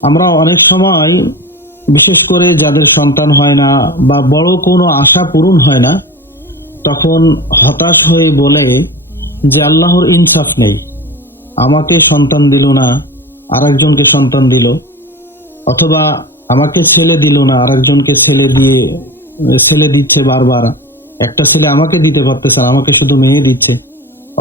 আমরা অনেক সময়, বিশেষ করে যাদের সন্তান হয় না বা বড় কোনো আশা পূরণ হয় না, তখন হতাশ হয়ে বলে যে আল্লাহর ইনসাফ নেই, আমাকে সন্তান দিল না, আরেকজনকে সন্তান দিল, অথবা আমাকে ছেলে দিল না, আরেকজনকে ছেলে দিচ্ছে বারবার। একটা ছেলে আমাকে দিতে পারতেছে না, আমাকে শুধু মেয়ে দিচ্ছে,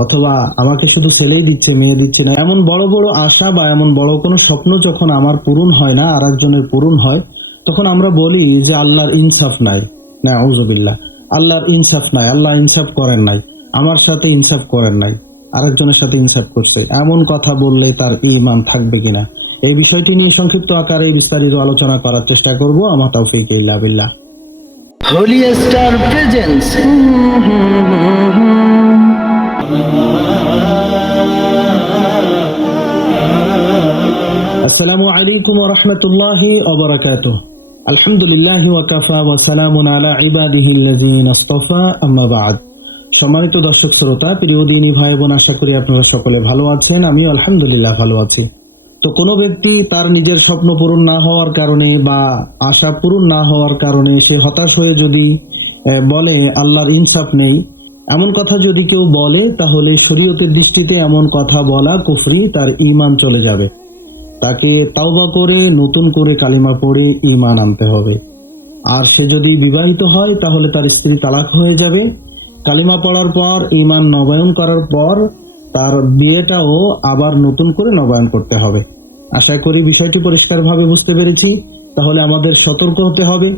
অথবা আমাকে শুধু ছেলেই দিচ্ছে, মেয়ে দিচ্ছে না। এমন বড় বড় আশা বা এমন বড় কোনো স্বপ্ন যখন আমার পূরণ হয় না, আরেকজনের পূরণ হয়, তখন আমরা বলি যে আল্লাহর ইনসাফ নাই। নাউযুবিল্লাহ, আল্লাহর ইনসাফ নাই, আল্লাহ ইনসাফ করেন নাই, আমার সাথে ইনসাফ করেন নাই, আরেকজনের সাথে ইনসাফ করছে। এমন কথা বললে তার ঈমান থাকবে কিনা, এই বিষয়টি নিয়ে সংক্ষিপ্ত আকারে বিস্তারিত আলোচনা করার চেষ্টা করব। আমা তাওফীক ইল্লা বিল্লাহ। Holi star presence. আসসালামু আলাইকুম ওয়া রাহমাতুল্লাহি ওয়া বারাকাতুহু। আলহামদুলিল্লাহি ওয়া কাফা ওয়া সালামুন আলা ইবাদিহিল্লাযিনা ইসতাফা, আম্মা বা'দ। সম্মানিত দর্শক শ্রোতা, প্রিয় দিনী ভাই বোন, আশা করি আপনারা সকলে ভালো আছেন। আমি আলহামদুলিল্লাহ ভালো আছি। তো কোনো ব্যক্তি তার নিজের স্বপ্ন পূরণ না হওয়ার কারণে বা আশা পূরণ না হওয়ার কারণে সে হতাশ হয়ে যদি বলে আল্লাহর ইনসাফ নেই, এমন কথা যদি কেউ বলে, তাহলে শরীয়তের দৃষ্টিতে এমন কথা বলা কুফরি, তার ঈমান চলে যাবে। তাকে তাওবা করে নতুন করে কালিমা পড়ে ঈমান আনতে হবে। আর সে যদি বিবাহিত হয়, তাহলে তার স্ত্রী তালাক হয়ে যাবে। কালিমা পড়ার পর, ঈমান নবায়ন করার পর তার বিয়েটাও আবার নতুন করে নবায়ন করতে হবে। আশা করি বিষয়টি পরিষ্কারভাবে বুঝতে পেরেছি। তাহলে আমাদের সতর্ক হতে হবে।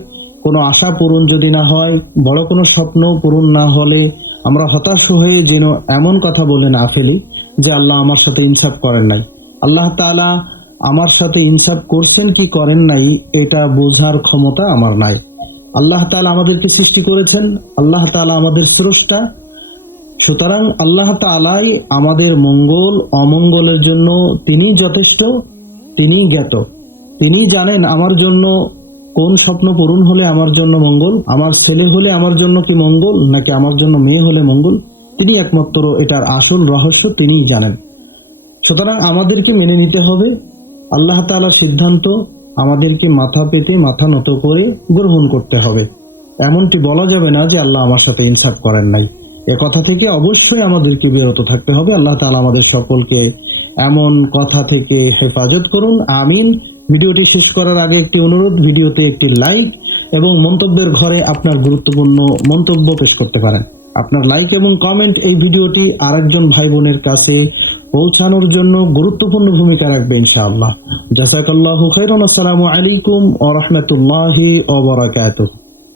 কোনো আশা পূরণ যদি না হয়, বড় কোনো স্বপ্ন পূরণ না হলে আমরা হতাশ হয়ে যেন এমন কথা বলে না ফেলি যে আল্লাহ আমার সাথে ইনসাফ করেন নাই। আল্লাহ তাআলা আমার সাথে ইনসাফ করছেন কি করেন নাই, এটা বোঝার ক্ষমতা আমার নাই। আল্লাহ তাআলা আমাদেরকে সৃষ্টি করেছেন, আল্লাহ তাআলা আমাদের স্রষ্টা। সুতরাং আল্লাহ তাআলাই আমাদের মঙ্গল অমঙ্গলের জন্য তিনি যথেষ্ট, তিনি জ্ঞাত। তিনি জানেন আমার জন্য কোন স্বপ্ন পূরণ হলে আমার জন্য মঙ্গল, আমার ছেলে হলে আমার জন্য কি মঙ্গল, নাকি আমার জন্য মেয়ে হলে মঙ্গল। তিনি একমাত্র এটার আসল রহস্য তিনিই জানেন। সুতরাং আমাদেরকে মেনে নিতে হবে আল্লাহ তাআলার সিদ্ধান্ত, আমাদেরকে মাথা পেতে মাথা নত করে গ্রহণ করতে হবে। এমনটি বলা যাবে না যে আল্লাহ আমার সাথে ইনসাফ করেন নাই। এ কথা থেকে অবশ্যই আমাদেরকে বিরত থাকতে হবে। আল্লাহ তাআলা আমাদের সকলকে এমন কথা থেকে হেফাজত করুন, আমিন। ভিডিওটি শেষ করার আগে একটি অনুরোধ, ভিডিওতে একটি লাইক এবং মন্তব্যের ঘরে আপনার গুরুত্বপূর্ণ মন্তব্য পেশ করতে পারেন। আপনার লাইক এবং কমেন্ট এই ভিডিওটি আরেকজন ভাই বোনের কাছে পৌঁছানোর জন্য গুরুত্বপূর্ণ ভূমিকা রাখবে ইনশাআল্লাহ। জাযাকাল্লাহু খাইরান। আসসালামু আলাইকুম ওয়া রাহমাতুল্লাহি ওয়া বারাকাতুহু।